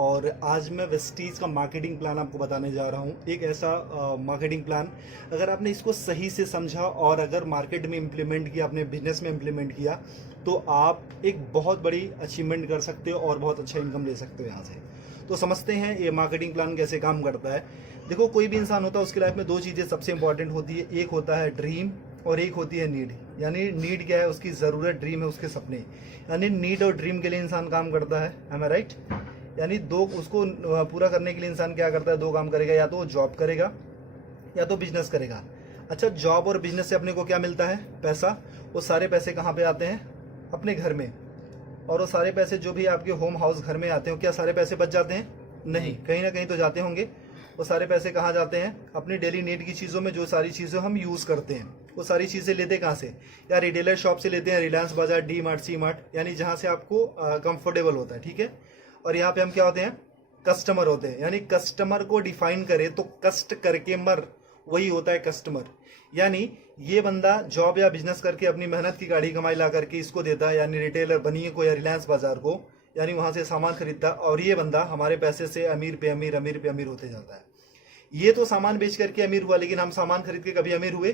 और आज मैं वेस्टीज का मार्केटिंग प्लान आपको बताने जा रहा हूँ। एक ऐसा मार्केटिंग प्लान, अगर आपने इसको सही से समझा और अगर मार्केट में इम्प्लीमेंट किया, अपने बिजनेस में इम्प्लीमेंट किया, तो आप एक बहुत बड़ी अचीवमेंट कर सकते हो और बहुत अच्छा इनकम ले सकते हो यहाँ से। तो समझते हैं ये मार्केटिंग प्लान कैसे काम करता है। देखो, कोई भी इंसान होता है, उसकी लाइफ में दो चीज़ें सबसे इंपॉर्टेंट होती है। एक होता है ड्रीम और एक होती है नीड। यानी नीड क्या है? उसकी ज़रूरत। ड्रीम है उसके सपने। यानी नीड और ड्रीम के लिए इंसान काम करता है। एम आई राइट? यानी दो, उसको पूरा करने के लिए इंसान क्या करता है? दो काम करेगा, या तो वो जॉब करेगा या तो बिजनेस करेगा। अच्छा, जॉब और बिजनेस से अपने को क्या मिलता है? पैसा। वो सारे पैसे कहाँ पे आते हैं? अपने घर में। और वो सारे पैसे जो भी आपके होम हाउस घर में आते हो, क्या सारे पैसे बच जाते हैं? नहीं, कहीं ना कहीं तो जाते होंगे। वो सारे पैसे कहाँ जाते हैं? अपनी डेली नीड की चीज़ों में। जो सारी चीज़ें हम यूज़ करते हैं, वो सारी चीज़ें लेते कहाँ से? या रिटेलर शॉप से लेते हैं, रिलायंस बाजार, डी मार्ट, सी मार्ट, यानी जहाँ से आपको कंफर्टेबल होता है। ठीक है। और यहाँ पे हम क्या होते हैं? कस्टमर होते हैं। यानी कस्टमर को डिफाइन करें तो कष्ट करके मर, वही होता है कस्टमर। यानी ये बंदा जॉब या बिजनेस करके अपनी मेहनत की गाड़ी कमाई ला करके इसको देता है, यानी रिटेलर बनिए को या रिलायंस बाजार को, यानी वहां से सामान खरीदता है, और ये बंदा हमारे पैसे से अमीर पे अमीर, अमीर पे अमीर होते जाता है। ये तो सामान बेच करके अमीर हुआ, लेकिन हम सामान खरीद के कभी अमीर हुए?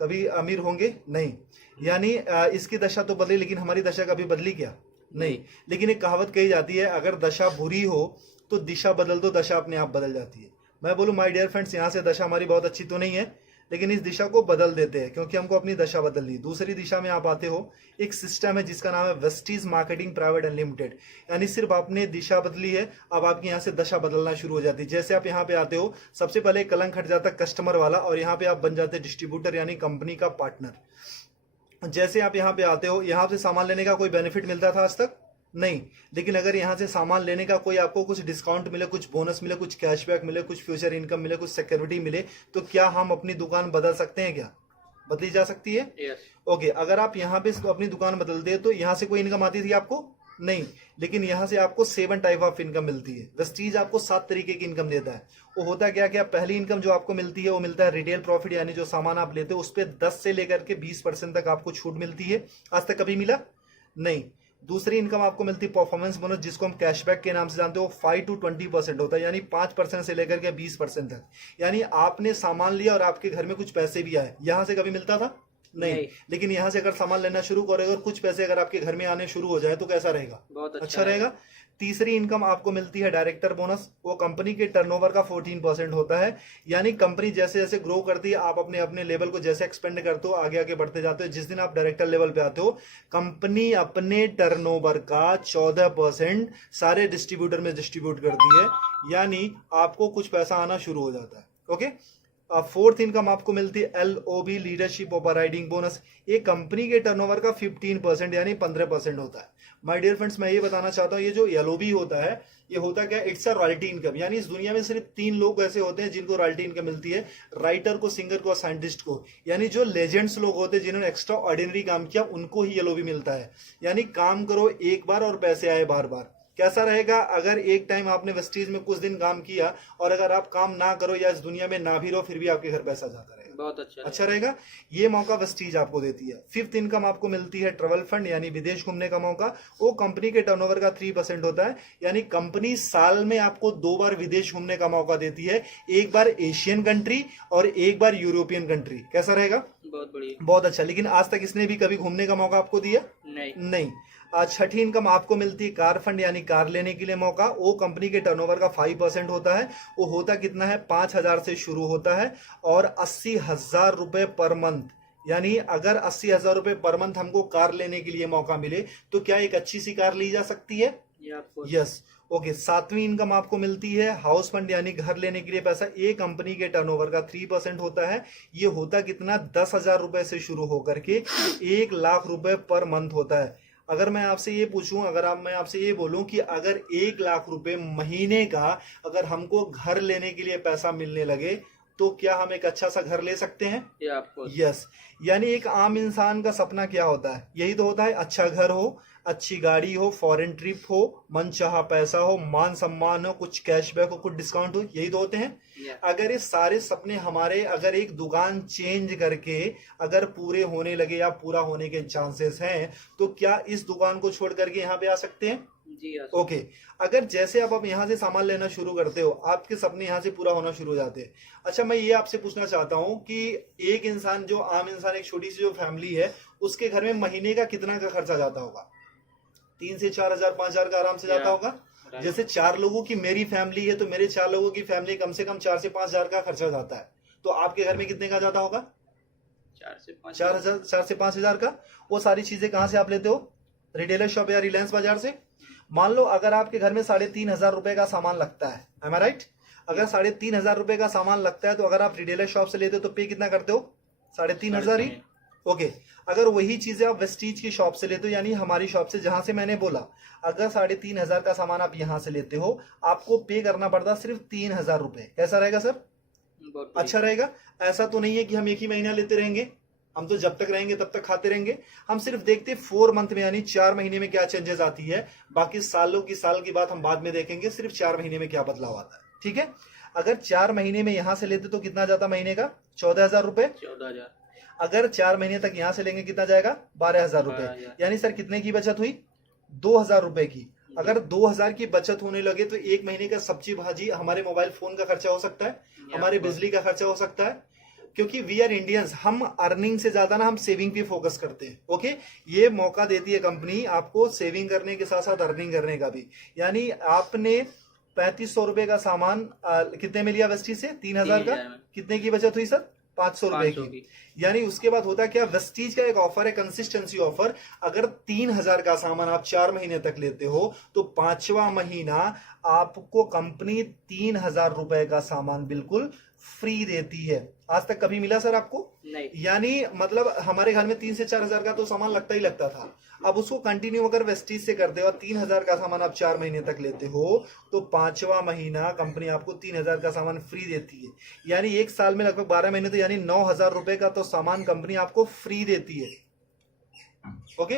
कभी अमीर होंगे? नहीं। यानी इसकी दशा तो बदली, लेकिन हमारी दशा कभी बदली क्या? नहीं। लेकिन एक कहावत कही जाती है, अगर दशा बुरी हो तो दिशा बदल दो, दशा अपने आप बदल जाती है। मैं बोलूं माय डियर फ्रेंड्स, यहाँ से दशा हमारी बहुत अच्छी तो नहीं है, लेकिन इस दिशा को बदल देते हैं, क्योंकि हमको अपनी दशा बदलनी। दूसरी दिशा में आप आते हो, एक सिस्टम है जिसका नाम है वेस्टीज मार्केटिंग प्राइवेट अनलिमिटेड। यानी सिर्फ आपने दिशा बदली है, अब आपकी यहाँ से दशा बदलना शुरू हो जाती है। जैसे आप यहाँ पे आते हो, सबसे पहले कलंक हट जाता है कस्टमर वाला, और यहाँ पे आप बन जाते हैं डिस्ट्रीब्यूटर, यानी कंपनी का पार्टनर। जैसे आप यहाँ पे आते हो, यहाँ से सामान लेने का कोई बेनिफिट मिलता था आज तक? नहीं। लेकिन अगर यहाँ से सामान लेने का कोई आपको कुछ डिस्काउंट मिले, कुछ बोनस मिले, कुछ कैशबैक मिले, कुछ फ्यूचर इनकम मिले, कुछ सिक्योरिटी मिले, तो क्या हम अपनी दुकान बदल सकते हैं? क्या बदली जा सकती है? ओके। अगर आप यहाँ पे अपनी दुकान बदलते हैं तो यहाँ से कोई इनकम आती थी आपको? नहीं। लेकिन यहाँ से आपको 7 टाइप ऑफ इनकम मिलती है। वेस्टीज आपको 7 तरीके की इनकम देता है। वो होता क्या क्या? पहली इनकम जो आपको मिलती है वो मिलता है रिटेल प्रॉफिट, यानी जो सामान आप लेते हो उस पर 10 से लेकर के 20% तक आपको छूट मिलती है। आज तक कभी मिला? नहीं। दूसरी इनकम आपको मिलती है परफॉर्मेंस बोनस, जिसको हम कैशबैक के नाम से जानते हो। 5 to 20% होता है, यानी 5% से लेकर के 20% तक। यानी आपने सामान लिया और आपके घर में कुछ पैसे भी आए, यहां से कभी मिलता था? नहीं। लेकिन यहाँ से अगर सामान लेना शुरू करोगे और कुछ पैसे अगर आपके घर में आने शुरू हो जाए तो कैसा रहेगा? बहुत अच्छा रहेगा। तीसरी इनकम आपको मिलती है डायरेक्टर बोनस। वो कंपनी के टर्नओवर का 14% होता है। यानी कंपनी जैसे जैसे ग्रो करती है, आप अपने अपने लेवल को जैसे एक्सपेंड करते हो, आगे आगे बढ़ते जाते हो, जिस दिन आप डायरेक्टर लेवल पे आते हो, कंपनी अपने टर्नओवर का 14% सारे डिस्ट्रीब्यूटर में डिस्ट्रीब्यूट करती है। यानी आपको कुछ पैसा आना शुरू हो जाता है। ओके। फोर्थ इनकम आपको मिलती है LOB, leadership over riding bonus. ये कंपनी के टर्नओवर का 15% यानी 15% होता है। माय डियर फ्रेंड्स, मैं ये बताना चाहता हूँ, ये जो LOB होता है, ये होता क्या? It's a royalty income. यानी इस दुनिया में सिर्फ 3 लोग ऐसे होते हैं जिनको रॉयल्टी इनकम मिलती है, राइटर को, सिंगर को और साइंटिस्ट को। यानी जो लेजेंड्स लोग होते हैं जिन्होंने एक्स्ट्रा ऑर्डिनरी काम किया, उनको ही LOB मिलता है। यानी काम करो एक बार और पैसे आए बार बार। कैसा रहेगा अगर एक टाइम आपने वेस्टीज में कुछ दिन काम किया और अगर आप काम ना करो या इस दुनिया में ना भी रहो, फिर भी आपके घर पैसा जाता रहेगा? बहुत अच्छा रहेगा। ये मौका वेस्टीज आपको देती है। फिफ्थ इनकम आपको मिलती है ट्रेवल फंड, यानी विदेश घूमने का मौका। वो कंपनी के टर्नओवर का 3% होता है। यानी कंपनी साल में आपको 2 बार विदेश घूमने का मौका देती है, एक बार एशियन कंट्री और एक बार यूरोपियन कंट्री। कैसा रहेगा? बहुत बढ़िया, बहुत अच्छा। लेकिन आज तक इसने भी कभी घूमने का मौका आपको दिया? नहीं। छठी इनकम आपको मिलती है कार फंड, यानी कार लेने के लिए मौका। वो कंपनी के टर्नओवर का 5% होता है। वो होता कितना है? 5,000 से शुरू होता है और 80,000 रुपए पर मंथ। यानी अगर 80,000 रुपए पर मंथ हमको कार लेने के लिए मौका मिले तो क्या एक अच्छी सी कार ली जा सकती है? यस। ओके। सातवीं इनकम आपको मिलती है हाउस फंड, यानी घर लेने के लिए पैसा। एक कंपनी के टर्नओवर का 3% होता है। ये होता कितना? 10,000 रुपए से शुरू होकर के 1 लाख रुपए पर मंथ होता है। अगर मैं आपसे ये पूछूं, मैं आपसे ये बोलूं कि अगर 1 लाख रुपए महीने का अगर हमको घर लेने के लिए पैसा मिलने लगे, तो क्या हम एक अच्छा सा घर ले सकते हैं? यस। यानी एक आम इंसान का सपना क्या होता है? यही तो होता है, अच्छा घर हो, अच्छी गाड़ी हो, फॉरेन ट्रिप हो, मनचाहा पैसा हो, मान सम्मान हो, कुछ कैशबैक हो, कुछ डिस्काउंट हो, यही तो होते हैं। अगर ये सारे सपने हमारे अगर एक दुकान चेंज करके अगर पूरे होने लगे या पूरा होने के चांसेस हैं, तो क्या इस दुकान को छोड़ करके यहाँ पे आ सकते हैं? जी हाँ। ओके। अगर जैसे आप यहाँ से सामान लेना शुरू करते हो, आपके सपने यहाँ से पूरा होना शुरू हो जाते हैं। अच्छा, मैं ये आपसे पूछना चाहता हूँ कि एक इंसान, जो आम इंसान, एक छोटी सी जो फैमिली है, उसके घर में महीने का कितना का खर्चा जाता होगा? 3 से 4 हजार, 5 हजार का आराम से जाता या होगा। राइट। जैसे 4 लोगों की मेरी फैमिली है, तो मेरे 4 लोगों की फैमिली कम से कम 4 से 5 हजार का खर्चा जाता है। तो आपके घर में कितने का जाता होगा? 4 से 5 4 हजार, 4 से 5 हजार का। वो सारी चीजें कहाँ से आप लेते हो? रिटेलर शॉप या रिलायंस बाजार से। मान लो अगर आपके घर में 3,500 रुपए का सामान लगता है, एम आई राइट? अगर 3,500 रुपए का सामान लगता है, तो अगर आप रिटेलर शॉप से लेते हो तो पे कितना करते हो? 3,500 ही। ओके। अगर वही चीजें आप वेस्टीज की शॉप से लेते हो, यानी हमारी शॉप से, जहां से मैंने बोला, अगर 3,500 का सामान आप यहां से लेते हो, आपको पे करना पड़ता सिर्फ 3,000 रुपए। कैसा रहेगा सर? बहुत अच्छा रहेगा। ऐसा तो नहीं है कि हम एक ही महीना लेते रहेंगे, हम तो जब तक रहेंगे तब तक खाते रहेंगे। हम सिर्फ देखते 4 मंथ में, यानी 4 महीने में क्या चेंजेस आती है। बाकी सालों की साल की बात हम बाद में देखेंगे, सिर्फ 4 महीने में क्या बदलाव आता है। ठीक है। अगर 4 महीने में यहां से लेते तो कितना जाता महीने का? 14,000 रुपए। 14,000। अगर 4 महीने तक यहां से लेंगे कितना जाएगा? 12,000 रुपए। 12,000। यानी सर कितने की बचत हुई? 2,000 रुपए की। अगर 2,000 की बचत होने लगे तो एक महीने का सब्जी भाजी, हमारे मोबाइल फोन का खर्चा हो सकता है, हमारे बिजली का खर्चा हो सकता है। क्योंकि वी आर इंडियंस, हम अर्निंग से ज्यादा ना हम सेविंग पे फोकस करते हैं। ओके। ये मौका देती है कंपनी आपको सेविंग करने के साथ साथ अर्निंग करने का भी। यानी आपने 3,500 रुपए का सामान कितने में लिया वेस्टीज से? 3,000 का। 3,000 में। कितने की बचत हुई सर? 500 रुपए 500 की। की। यानी उसके बाद होता क्या, वेस्टीज का एक ऑफर है, कंसिस्टेंसी ऑफर। अगर 3,000 का सामान आप 4 महीने तक लेते हो, तो 5वां महीना आपको कंपनी 3,000 रुपए का सामान बिल्कुल फ्री देती है। आज तक कभी मिला सर आपको? नहीं। यानी मतलब हमारे घर में 3 से 4 हजार का तो सामान लगता ही लगता था। अब उसको कंटिन्यू अगर वेस्टीज से करते हो और 3,000 का सामान आप 4 महीने तक लेते हो, तो 5वां महीना कंपनी आपको 3,000 का सामान फ्री देती है। यानी एक साल में लगभग 12 महीने, तो यानी 9,000 रुपए का तो सामान कंपनी आपको फ्री देती है। ओके।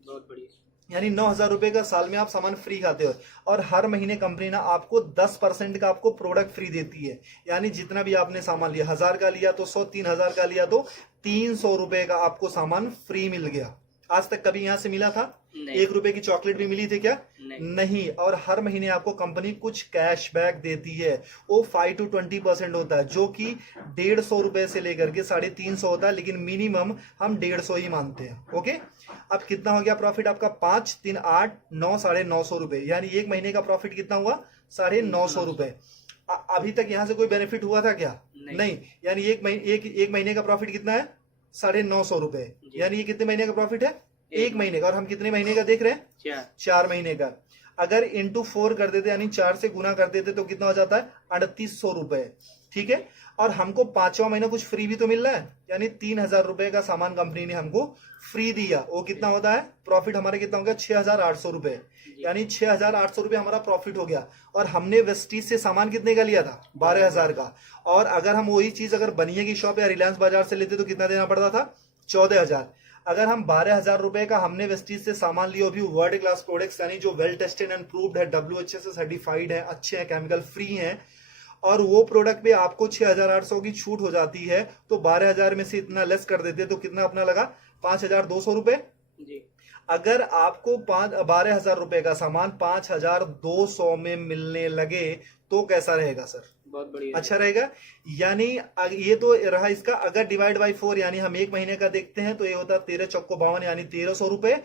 बहुत बढ़िया। यानी 9,000 रुपए का साल में आप सामान फ्री खाते हो। और हर महीने कंपनी ना आपको 10% का आपको प्रोडक्ट फ्री देती है। यानी जितना भी आपने सामान लिया, 1,000 का लिया तो 100, 3,000 का लिया तो 300 रुपए का आपको सामान फ्री मिल गया। आज तक कभी यहां से मिला था? नहीं। 1 रुपए की चॉकलेट भी मिली थी क्या? नहीं। और हर महीने आपको कंपनी कुछ कैशबैक देती है। वो 5 to 20% होता है, जो कि 150 रुपए से लेकर के 350 होता है, लेकिन मिनिमम हम 150 ही मानते हैं। ओके। अब कितना हो गया प्रॉफिट आपका? 5, 3, 8, 9, 950 रुपए। यानी एक महीने का प्रॉफिट कितना हुआ? 950 रुपए। अभी तक यहां से कोई बेनिफिट हुआ था क्या? नहीं। यानी एक महीने का प्रॉफिट कितना है? 950 रुपए। यानी ये कितने महीने का प्रॉफिट है? एक महीने का। और हम कितने महीने का देख रहे हैं? 4 महीने का। अगर इंटू 4 कर देते, यानी 4 से गुना कर देते, तो कितना हो जाता है? 3,800 रुपए। ठीक है। और हमको 5वां महीना कुछ फ्री भी तो मिल रहा है, यानी 3,000 रुपए का सामान कंपनी ने हमको फ्री दिया। वो कितना होता है? प्रॉफिट हमारा कितना हो गया? 6,800 रुपए। यानी 6,800 रुपए हमारा प्रॉफिट हो गया। और हमने वेस्टीज से सामान कितने का लिया था? 12,000 का। और अगर हम वही चीज अगर बनिए की शॉप या रिलायंस बाजार से लेते तो कितना देना पड़ता था? 14,000। अगर हम 12,000 रुपए का हमने वेस्टीज से सामान लिया, भी वर्ल्ड क्लास प्रोडक्ट्स, यानी जो वेल टेस्टेड एंड प्रूव्ड है, WHA से सर्टिफाइड है, अच्छे हैं, केमिकल फ्री हैं, और वो प्रोडक्ट पे आपको 6,800 की छूट हो जाती है, तो 12,000 में से इतना लेस कर देते तो कितना अपना लगा? 5,200 रुपए। अगर आपको 12,000 रुपए का सामान 5,200 में मिलने लगे तो कैसा रहेगा सर? बहुत बढ़िया। अच्छा रहेगा। यानी ये तो रहा इसका। अगर डिवाइड बाई 4, यानी हम एक महीने का देखते हैं, तो ये होता है 13 चौको 52, यानी 1,300 रुपए।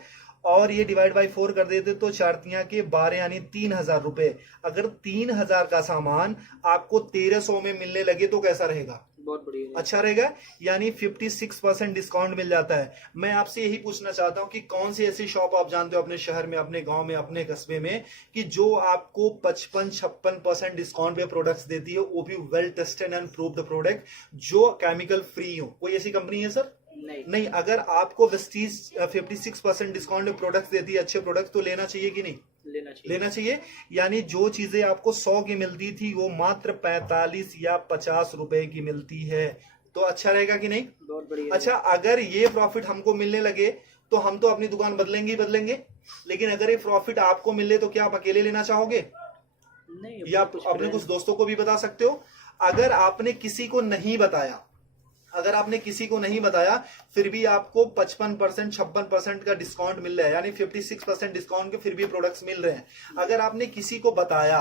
और ये डिवाइड बाई 4 कर देते तो 4 के 12, यानी 3,000 रुपए। अगर 3,000 का सामान आपको 1,300 में मिलने लगे तो कैसा रहेगा? बहुत बढ़िया। अच्छा रहेगा। यानी 56% डिस्काउंट मिल जाता है। मैं आपसे यही पूछना चाहता हूं कि कौन सी ऐसी शॉप आप जानते हो अपने शहर में, अपने गांव में, अपने कस्बे में, कि जो आपको 55-56% डिस्काउंट पे प्रोडक्ट्स देती है, वो भी well tested and proved product, जो केमिकल फ्री हो? कोई ऐसी कंपनी है सर? नहीं। अगर आपको वेस्टीज 56% डिस्काउंट में प्रोडक्ट्स देती है, अच्छे प्रोडक्ट, तो लेना चाहिए कि नहीं? लेना चाहिए। यानी जो चीजें आपको 100 की मिलती थी, वो मात्र 45 या 50 रुपए की मिलती है। तो अच्छा रहेगा कि नहीं? बहुत बढ़िया। अच्छा, अगर ये प्रॉफिट हमको मिलने लगे तो हम तो अपनी दुकान बदलेंगे ही बदलेंगे। लेकिन अगर ये प्रॉफिट आपको मिले तो क्या आप अकेले लेना चाहोगे? नहीं। या अपने कुछ दोस्तों को भी बता सकते हो। अगर आपने किसी को नहीं बताया, अगर आपने किसी को नहीं बताया फिर भी आपको 55% 56% का डिस्काउंट मिल रहा है, यानी 56% डिस्काउंट के फिर भी प्रोडक्ट्स मिल रहे हैं। अगर आपने किसी को बताया,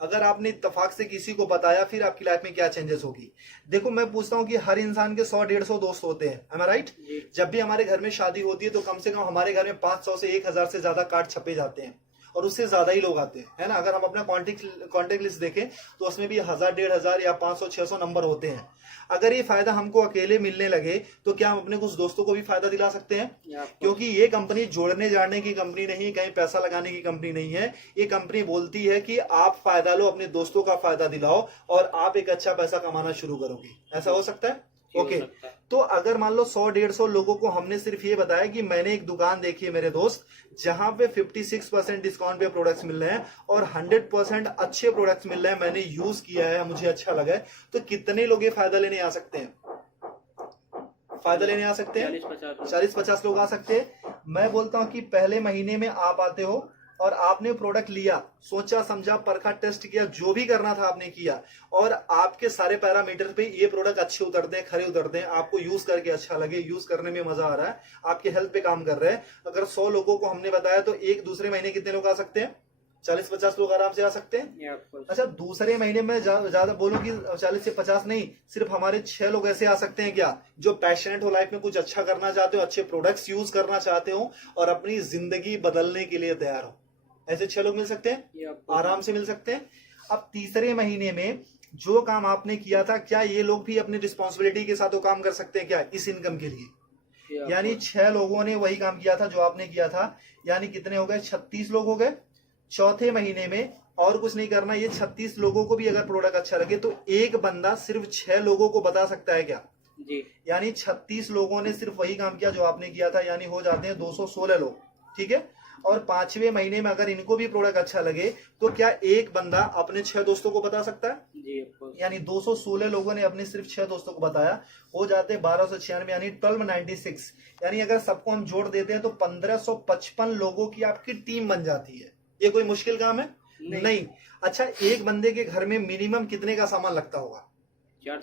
अगर आपने इत्तेफाक से किसी को बताया, फिर आपकी लाइफ में क्या चेंजेस होगी। देखो मैं पूछता हूँ कि हर इंसान के 100-150 दोस्त होते हैं, am I right? जब भी हमारे घर में शादी होती है तो कम से कम हमारे घर में 500 से 1000 से ज्यादा कार्ड छपे जाते हैं और उससे ज्यादा ही लोग आते हैं, है ना। अगर हम अपना कॉन्टेक्ट लिस्ट देखें तो उसमें भी 1000-1500 या 500-600 नंबर होते हैं। अगर ये फायदा हमको अकेले मिलने लगे तो क्या हम अपने कुछ दोस्तों को भी फायदा दिला सकते हैं? क्योंकि ये कंपनी जोड़ने जाने की कंपनी नहीं, कहीं पैसा लगाने की कंपनी नहीं है। ये कंपनी बोलती है कि आप फायदा लो, अपने दोस्तों का फायदा दिलाओ और आप एक अच्छा पैसा कमाना शुरू करोगे। ऐसा हो सकता है? ओके तो अगर मान लो 100-150 लोगों को हमने सिर्फ ये बताया कि मैंने एक दुकान देखी है मेरे दोस्त जहां पे 56% डिस्काउंट पे प्रोडक्ट्स मिल रहे हैं और 100% अच्छे प्रोडक्ट्स मिल रहे हैं, मैंने यूज किया है, मुझे अच्छा लगा है, तो कितने लोग ये फायदा लेने आ सकते हैं? फायदा लेने आ सकते हैं 40-50 लोग आ सकते हैं। मैं बोलता हूं कि पहले महीने में आप आते हो और आपने प्रोडक्ट लिया, सोचा समझा, परखा, टेस्ट किया, जो भी करना था आपने किया और आपके सारे पैरामीटर पे ये प्रोडक्ट अच्छे उतरते हैं, खरे उतरते हैं, आपको यूज करके अच्छा लगे, यूज करने में मजा आ रहा है, आपके हेल्थ पे काम कर रहे हैं। अगर 100 लोगों को हमने बताया तो एक दूसरे महीने कितने लोग आ सकते हैं? 40-50 लोग आराम से आ सकते हैं। अच्छा दूसरे महीने में ज्यादा बोलूं कि 40 से 50 नहीं, सिर्फ हमारे 6 लोग ऐसे आ सकते हैं क्या जो पैशनेट हो, लाइफ में कुछ अच्छा करना चाहते हो, अच्छे प्रोडक्ट्स यूज करना चाहते हो और अपनी जिंदगी बदलने के लिए तैयार हो। ऐसे 6 लोग मिल सकते हैं, आराम से मिल सकते हैं। अब तीसरे महीने में जो काम आपने किया था, क्या ये लोग भी अपनी रिस्पॉन्सिबिलिटी के साथ वो काम कर सकते हैं क्या इस इनकम के लिए? यानी 6 लोगों ने वही काम किया था जो आपने किया था, यानी कितने हो गए? 36 लोग हो गए। चौथे महीने में और कुछ नहीं करना, ये 36 लोगों को भी अगर प्रोडक्ट अच्छा लगे तो एक बंदा सिर्फ 6 लोगों को बता सकता है क्या जी? यानी 36 लोगों ने सिर्फ वही काम किया जो आपने किया था, यानी हो जाते हैं 216 लोग, ठीक है। और 5वें महीने में अगर इनको भी प्रोडक्ट अच्छा लगे तो क्या एक बंदा अपने 6 दोस्तों को बता सकता है जी? यानी 216 लोगों ने अपने सिर्फ 6 दोस्तों को बताया, हो जाते 1296 यानी 1296। यानी अगर सबको हम जोड़ देते हैं तो 1555 लोगों की आपकी टीम बन जाती है। ये कोई मुश्किल काम है? नहीं। अच्छा एक बंदे के घर में मिनिमम कितने का सामान लगता होगा? 4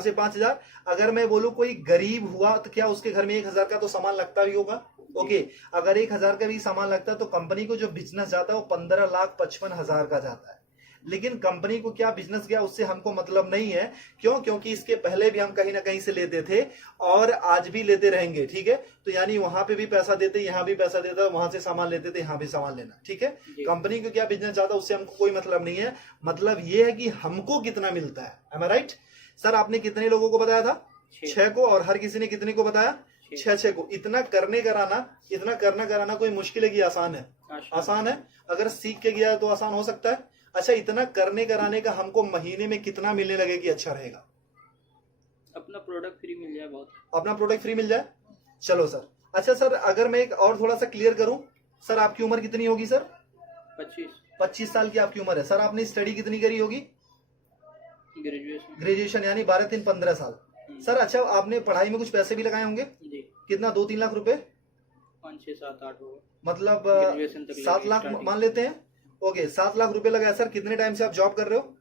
से 5 हजार। अगर मैं बोलूं कोई गरीब हुआ तो क्या उसके घर में 1000 का तो सामान लगता ही होगा? ओके अगर 1000 का भी सामान लगता है तो कंपनी को जो बिजनेस जाता है वो 15,55,000 का जाता है। लेकिन कंपनी को क्या बिजनेस गया उससे हमको मतलब नहीं है। क्यों? क्योंकि इसके पहले भी हम कहीं ना कहीं से लेते थे और आज भी लेते रहेंगे, ठीक है। तो यानी वहां पे भी पैसा देते, यहाँ भी पैसा देता, वहां से सामान लेते थे, यहाँ भी सामान लेना, ठीक है। कंपनी को क्या बिजनेस जाता उससे हमको कोई मतलब नहीं है। मतलब ये है कि हमको कितना मिलता है। एम आई राइट? सर आपने कितने लोगों को बताया था? 6 को। और हर किसी ने कितने को बताया? 6 को। इतना करना कराना कोई मुश्किल है कि आसान है? आसान है। अगर सीख के गया तो आसान हो सकता है। अच्छा इतना करने कराने का हमको महीने में कितना मिलने लगे कि अच्छा रहेगा? अपना प्रोडक्ट फ्री मिल जाए, बहुत अपना प्रोडक्ट फ्री मिल जाए। चलो सर। अच्छा सर अगर मैं एक और थोड़ा सा क्लियर करूं, सर आपकी उम्र कितनी होगी सर? 25 साल की आपकी उम्र है। सर आपने स्टडी कितनी करी होगी? ग्रेजुएशन यानी 12-3-15 साल। सर अच्छा आपने पढ़ाई में कुछ पैसे भी लगाए होंगे जी? कितना? 2-3 लाख रुपए? 5-6-7-8 होगा, मतलब 7 लाख मान लेते हैं। ओके 7 लाख रुपए लगाया। सर कितने टाइम से आप जॉब कर रहे हो?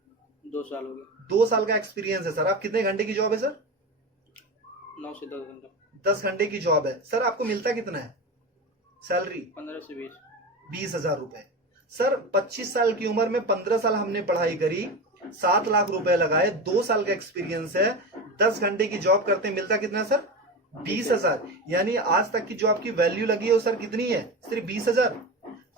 2 साल हो गए। 2 साल का एक्सपीरियंस है सर। आप कितने घंटे की जॉब है सर? 9 से 10 घंटा। 10 घंटे की जॉब है। सर आपको मिलता कितना है सैलरी? 15 से 20 हजार रुपए। सर 25 साल की उम्र में 15 साल हमने पढ़ाई करी, 7 लाख रुपए लगाए, 2 साल का एक्सपीरियंस है, 10 घंटे की जॉब करते मिलता कितना सर? 20 हजार। यानी आज तक की जो आपकी वैल्यू लगी है वो सर कितनी है? सिर्फ 20 हजार।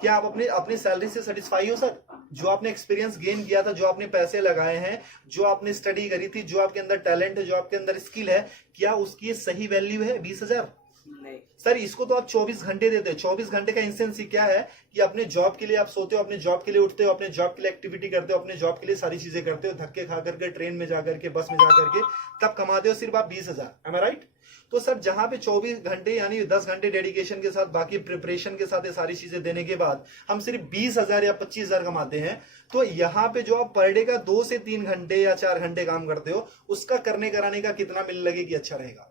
क्या आप अपनी सैलरी से सेटिस्फाई हो सर? जो आपने एक्सपीरियंस गेन किया था, जो आपने पैसे लगाए हैं, जो आपने स्टडी करी थी, जो आपके अंदर टैलेंट है, जो आपके अंदर स्किल है, क्या उसकी सही वैल्यू है 20 हजार? नहीं सर। इसको तो आप 24 घंटे देते हो। 24 घंटे का इंसेंस क्या है कि अपने जॉब के लिए आप सोते हो, अपने जॉब के लिए उठते हो, अपने जॉब के लिए एक्टिविटी करते हो, अपने जॉब के लिए सारी चीजें करते हो, धक्के खा करके, ट्रेन में जाकर के, बस में जाकर के, तब कमाते हो सिर्फ आप 20 हजार। एम आई राइट? तो सर जहां पे 24 घंटे यानी 10 घंटे डेडिकेशन के साथ, बाकी प्रिपरेशन के साथ ये सारी चीजें देने के बाद हम सिर्फ 20 हजार या 25 हजार कमाते हैं, तो यहाँ पे जो आप पर डे का 2 से 3 घंटे या 4 घंटे काम करते हो, उसका करने कराने का कितना मिलने लगे कि अच्छा रहेगा?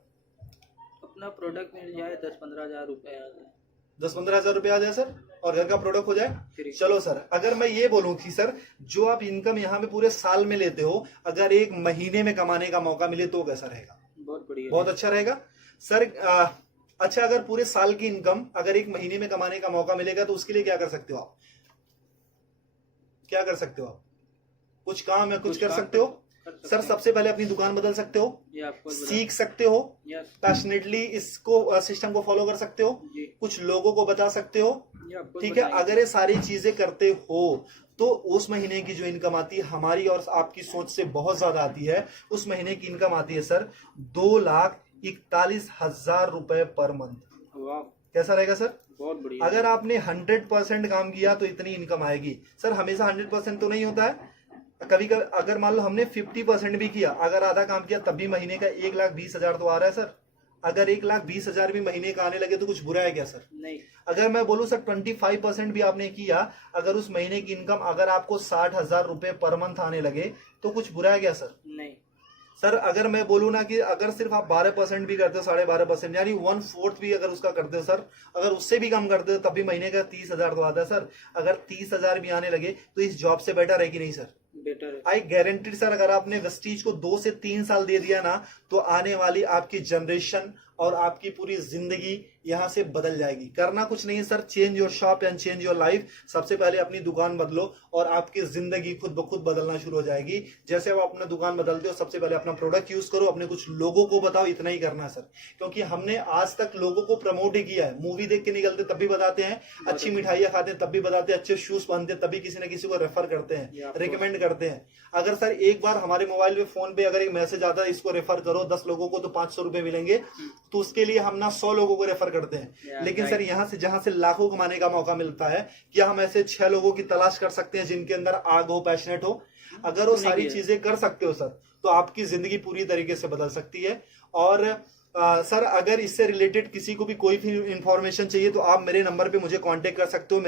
अपना प्रोडक्ट मिल जाए 10-15 हजार रुपए आ जाए। 10-15 हजार रुपए आ जाए सर, और घर का प्रोडक्ट हो जाए। चलो सर अगर मैं ये बोलूं कि सर जो आप इनकम यहाँ पे पूरे साल में लेते हो, अगर एक महीने में कमाने का मौका मिले तो कैसा रहेगा? बहुत बढ़िया। बहुत अच्छा रहेगा सर। अच्छा, अगर पूरे साल की इनकम अगर एक महीने में कमाने का मौका मिलेगा तो उसके लिए क्या कर सकते हो आप? क्या कर सकते हो आप? कुछ काम है, कुछ कर सकते हो सर। सबसे पहले अपनी दुकान बदल सकते हो, ये आपको सीख सकते हो, पैशनेटली इसको सिस्टम को फॉलो कर सकते हो, कुछ लोगों को बता सकते हो, ठीक है। अगर ये सारी चीजें करते हो तो उस महीने की जो इनकम आती है हमारी और आपकी सोच से बहुत ज्यादा आती है। उस महीने की इनकम आती है सर 2,41,000 रुपए पर मंथ। वाह, कैसा रहेगा सर? बहुत बढ़िया। अगर आपने 100% काम किया तो इतनी इनकम आएगी सर। हमेशा 100% तो नहीं होता है, कभी कभी अगर मान लो हमने 50% भी किया, अगर आधा काम किया तब भी महीने का 1,20,000 तो आ रहा है सर। अगर 1,20,000 भी महीने का आने लगे तो कुछ बुरा है क्या सर? नहीं। अगर मैं बोलूं सर 25% भी आपने किया, अगर उस महीने की इनकम अगर आपको 60,000 रुपए पर मंथ आने लगे तो कुछ बुरा है क्या सर? नहीं सर अगर मैं बोलूं ना कि अगर सिर्फ आप 12% भी करते हो, 12.5% यानी 1/4 भी अगर उसका करते हो सर, अगर उससे भी कम करते हो तब भी महीने का 30,000 तो आता है सर। अगर 30,000 भी आने लगे तो इस जॉब से बेटर है कि नहीं सर? बेटर है। आई गारंटीड सर, अगर आपने वेस्टीज को 2 से 3 साल दे दिया ना तो आने वाली आपकी जनरेशन और आपकी पूरी जिंदगी यहां से बदल जाएगी। करना कुछ नहीं है sir, change your shop and change your life. सबसे पहले अपनी दुकान बदलो और आपकी जिंदगी खुद ब खुद बदलना शुरू हो जाएगी। जैसे आप अपना दुकान बदलते हो, सबसे पहले अपना प्रोडक्ट यूज करो, अपने कुछ लोगों को बताओ, इतना ही करना है सर। क्योंकि हमने आज तक लोगों को प्रमोट ही किया है। मूवी देख के निकलते तब भी बताते हैं, अच्छी मिठाइयां खाते हैं तब भी बताते हैं, अच्छे शूज पहनते हैं तभी किसी न किसी को रेफर करते हैं, रिकमेंड करते हैं। अगर सर एक बार हमारे मोबाइल पे फोन पे अगर एक मैसेज आता है इसको रेफर करो 10 लोगों को तो 500 रुपए मिलेंगे, तो उसके लिए हम ना 100 लोगों को रेफर करते हैं। लेकिन सर यहाँ से जहां से लाखों कमाने का मौका मिलता है, क्या हम ऐसे 6 लोगों की तलाश कर सकते हैं जिनके अंदर आग हो, पैशनेट हो? अगर वो सारी चीजें कर सकते हो सर तो आपकी जिंदगी पूरी तरीके से बदल सकती है। और सर अगर इससे रिलेटेड किसी को भी कोई भी इंफॉर्मेशन चाहिए तो आप मेरे नंबर पे मुझे कांटेक्ट कर सकते हो।